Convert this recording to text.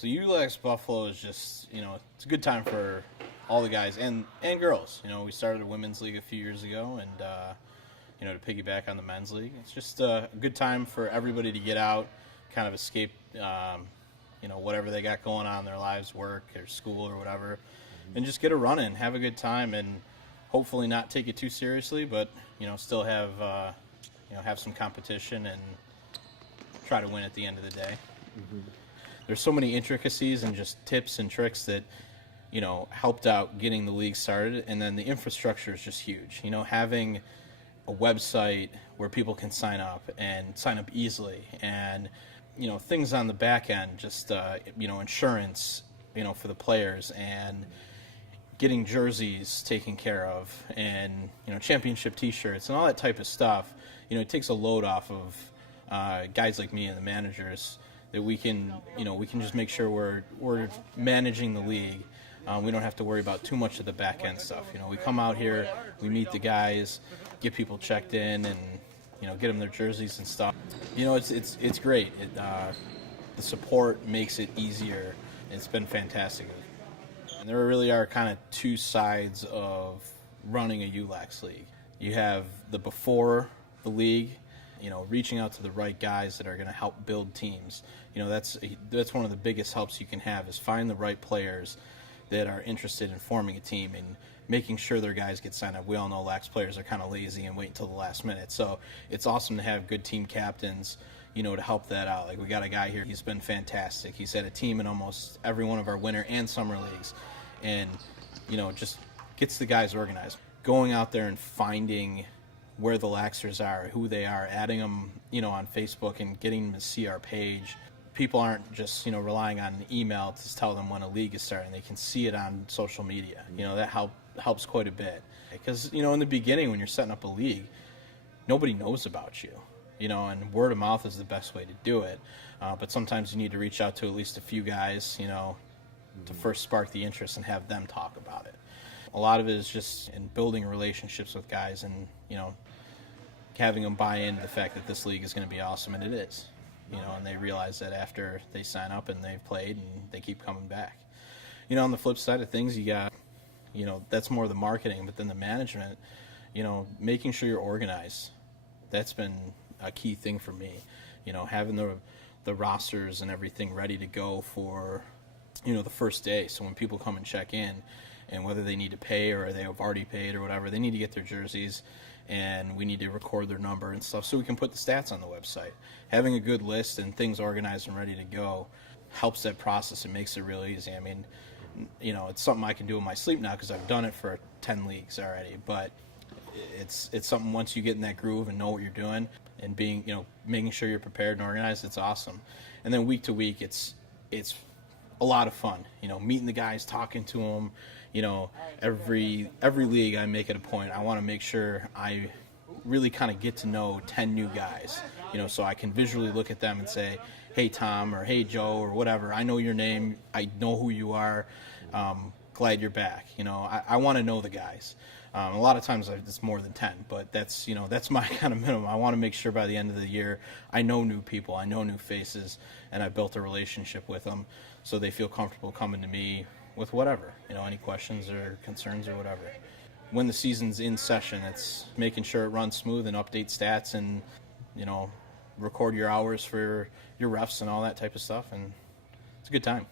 So ULAX Buffalo is just, it's a good time for all the guys and girls. We started a women's league a few years ago, and to piggyback on the men's league, it's just a good time for everybody to get out, kind of escape, whatever they got going on in their lives, work or school or whatever, and just get a run in, have a good time, and hopefully not take it too seriously, but still have some competition and try to win at the end of the day. Mm-hmm. There's so many intricacies and just tips and tricks that helped out getting the league started, and then the infrastructure is just huge. Having a website where people can sign up easily, and things on the back end, just insurance for the players, and getting jerseys taken care of, and championship t-shirts and all that type of stuff. It takes a load off of guys like me and the managers, that we can just make sure we're managing the league. We don't have to worry about too much of the back end stuff. We come out here, we meet the guys, get people checked in, and get them their jerseys and stuff. It's great. The support makes it easier. It's been fantastic. And there really are kind of two sides of running a ULAX league. You have the before the league, reaching out to the right guys that are going to help build teams. That's one of the biggest helps you can have, is find the right players that are interested in forming a team and making sure their guys get signed up. We all know lax players are kind of lazy and wait until the last minute. So it's awesome to have good team captains, to help that out. Like, we got a guy here, he's been fantastic. He's had a team in almost every one of our winter and summer leagues, and, just gets the guys organized. Going out there and finding where the laxers are, who they are, adding them, on Facebook and getting them to see our page. People aren't just, relying on an email to tell them when a league is starting. They can see it on social media. That helps quite a bit. Because, in the beginning when you're setting up a league, nobody knows about you, and word of mouth is the best way to do it. But sometimes you need to reach out to at least a few guys, to first spark the interest and have them talk about it. A lot of it is just in building relationships with guys and, having them buy into the fact that this league is going to be awesome, and it is. And they realize that after they sign up and they've played, and they keep coming back. On the flip side of things, you got, that's more the marketing, but then the management, making sure you're organized. That's been a key thing for me. Having the rosters and everything ready to go for, the first day. So when people come and check in, and whether they need to pay or they have already paid or whatever, they need to get their jerseys, and we need to record their number and stuff so we can put the stats on the website. Having a good list and things organized and ready to go helps that process and makes it real easy. I mean, it's something I can do in my sleep now because I've done it for 10 leagues already, but it's something, once you get in that groove and know what you're doing and being, making sure you're prepared and organized, it's awesome. And then week to week, it's a lot of fun, meeting the guys, talking to them. Every league I make it a point, I want to make sure I really kind of get to know 10 new guys, so I can visually look at them and say, hey Tom, or hey Joe, or whatever, I know your name, I know who you are, glad you're back. I want to know the guys. A lot of times it's more than 10, but that's my kind of minimum. I want to make sure by the end of the year I know new people, I know new faces, and I built a relationship with them so they feel comfortable coming to me with whatever, any questions or concerns or whatever. When the season's in session, it's making sure it runs smooth and update stats and, record your hours for your refs and all that type of stuff, and it's a good time.